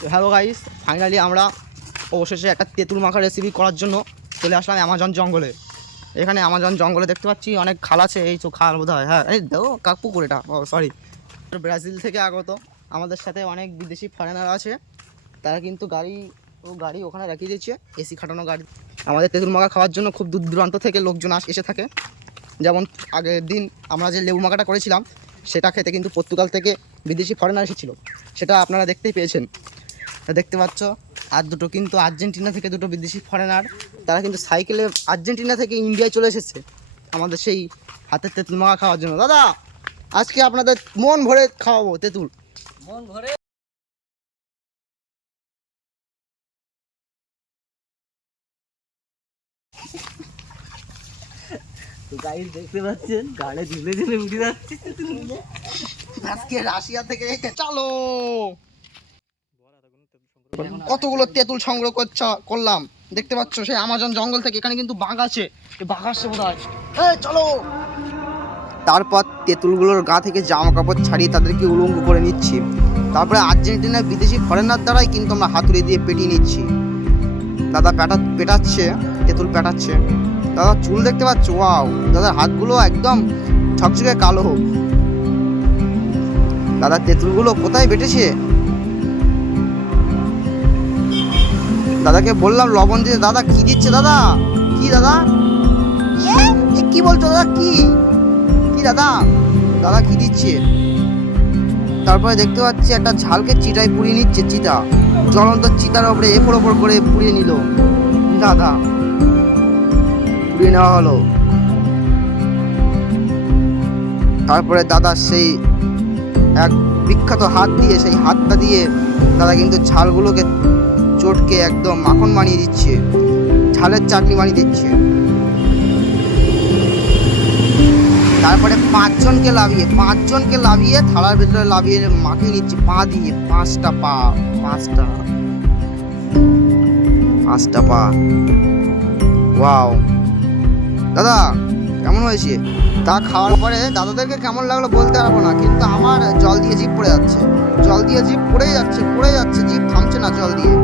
তো hello guys finally আমরা অবশেষে একটা তেঁতুল মাখা রেসিপি করার জন্য চলে আসলাম অ্যামাজন জঙ্গলে। এখানে অ্যামাজন জঙ্গলে দেখতে পাচ্ছি অনেক খাল আছে, এই তো খাল বোধ হয় হ্যাঁ এই দেখো কাক এটা, ও সরি ব্রাজিল থেকে আগত, আমাদের সাথে অনেক বিদেশি ফরেনার আছে, তারা কিন্তু গাড়ি, ও গাড়ি ওখানে রাখিয়ে দিয়েছে এসি খাটানো গাড়ি। আমাদের তেঁতুল মাখা খাওয়ার জন্য খুব দূর দূরান্ত থেকে লোকজন আস, এসে থাকে। যেমন আগের দিন আমরা যে লেবু মাখাটা করেছিলাম, সেটা খেতে কিন্তু পর্তুগাল থেকে বিদেশি ফরেনার এসেছিল। সেটা আপনারা দেখতেই পেয়েছেন। দেখতে পাচ্ছ আর দুটো কিন্তু আর্জেন্টিনা থেকে দুটো বিদেশি ফরেনার তারা কিন্তু সাইকেলে আর্জেন্টিনা থেকে ইন্ডিয়ায় চলে এসেছে আমাদের সেই হাতের তেঁতুল মাখা খাওয়ার জন্য। দাদা আজকে আপনাদের মন ভরে খাওয়াবো তেঁতুল। মন ভরে তো গাইস দেখতে পাচ্ছেন গাড়ে ঝুলে ঝুলে উঠে যাচ্ছে আজকে রাশিয়া থেকে চলো। কতগুলো তেঁতুল সংগ্রহ করছ করলাম? দেখতে পাচ্ছ সেই আমাজন জঙ্গল থেকে এখানে কিন্তু বাঘ আছে বাঘ আসছে বোধ হয় চলো! তারপর তেঁতুলগুলোর গা থেকে জামা কাপড় ছাড়িয়ে তাদেরকে উলঙ্গ করে নিচ্ছি। তারপরে আর্জেন্টিনার বিদেশি ফরেনার দ্বারাই কিন্তু আমরা হাতুড়ি দিয়ে পেটিয়ে নিচ্ছি। দাদা পেটা পেটাচ্ছে তেঁতুল পেটাচ্ছে দাদা চুল দেখতে পাচ্ছ? ওয়াও! দাদার হাতগুলো একদম ঝকঝকে কালো। দাদা তেঁতুলগুলো কোথায় বেটেছে? দাদাকে বললাম লবণ দিতে দাদা কি দিচ্ছে দাদা? কি দাদা? এ কি বলছো দাদা কি? কি দাদা? দাদা কি দিচ্ছে? তারপরে দেখতে পাচ্ছি একটা ঝালকে চিটায় পুড়িয়ে নিচ্ছে চিতা জ্বলন্ত চিতার ওপরে এপর ওপর করে পুড়িয়ে নিল। দাদা পুড়িয়ে নেওয়া হলো। তারপরে দাদা সেই এক বিখ্যাত হাত দিয়ে সেই হাতটা দিয়ে দাদা কিন্তু ঝালগুলোকে চটকে একদম মাখন বানিয়ে দিচ্ছে, ঝালের চাটনি বানিয়ে দিচ্ছে। তারপরে পাঁচজনকে লাভিয়ে পাঁচজনকে লাভিয়ে থালার ভিতরে লাভিয়ে মাখিয়ে নিচ্ছে, পা দিয়ে, পাঁচটা পা, পাঁচটা পাঁচটা পা। ওয়াও। দাদা, কেমন হয়েছে? তা খাওয়ার পরে দাদাদেরকে কেমন লাগল বলতে পারব না, কিন্তু আমার জল দিয়ে জিভ পড়ে যাচ্ছে, জল দিয়ে জিভ পড়ে যাচ্ছে পড়ে যাচ্ছে, জিভ থামছে না জল দিয়ে।